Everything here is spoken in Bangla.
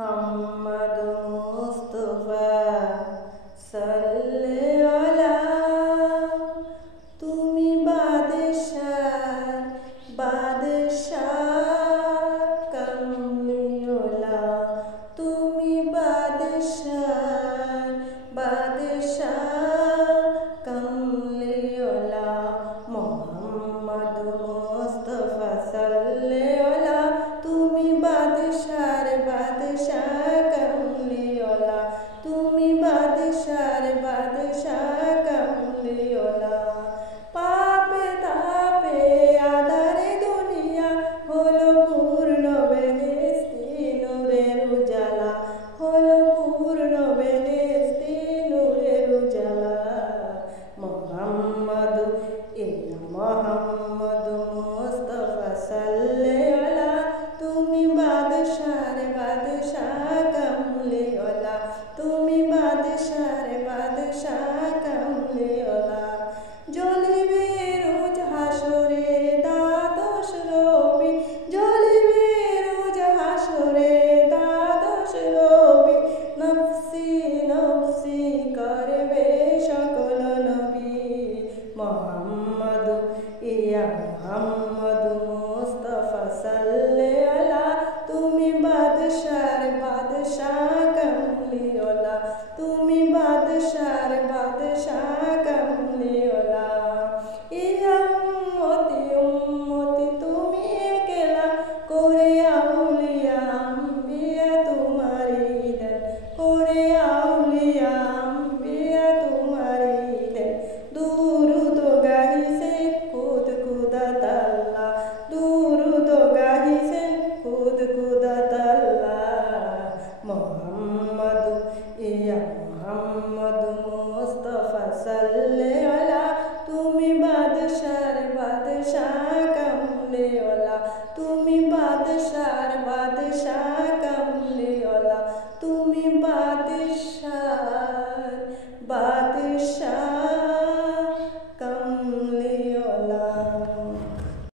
মোহাম্মদ মুস্তাফা সাল্লে আলা তুমি বাদশাহ কামলিওয়ালা তুমি বাদশাহ কামলিওয়ালা মোহাম্মদ মুস্তাফা সাল্লে আলা তুমি বাদশাহ কামলিওয়ালা তুমি বাদশাহ কামলিওয়ালা পাপে তাপে আধারে দুনিয়া হলো পূর্ণ বেহেশতি নূরের উজালা হলো পূর্ণ বেহেশতি নূরের উজালা মোহাম্মদ মুস্তাফা সাল্লে আলা তুমি বাদশাহ কামলিওয়ালা তুমি বাদশাহ কামলিওয়ালা জ্বলিবে রোজ হাসরে দ্বাদশ রবি জ্বলিবে রোজ হাসরে দ্বাদশ রবি নফসি নফসি করবে সকল নবী মোহাম্মদ মুস্তাফা সাল্লে আলা তুমি বাদশাহ কামলিওয়ালা তুমি বাদশাহ কামলিওয়ালা ইয়া উম্মতি তুমি একলা করে আউলিয়া আম্বিয়া তোমারি দেন করে আউলিয়া আম্বিয়া তোমারি দেন দুরুদ গাহিছে খুদ খুদাতাল্লাহ দুরুদ গাহিছে খুদ খুদাতাল্লাহ মোহাম্মদ মুস্তাফা সাল্লে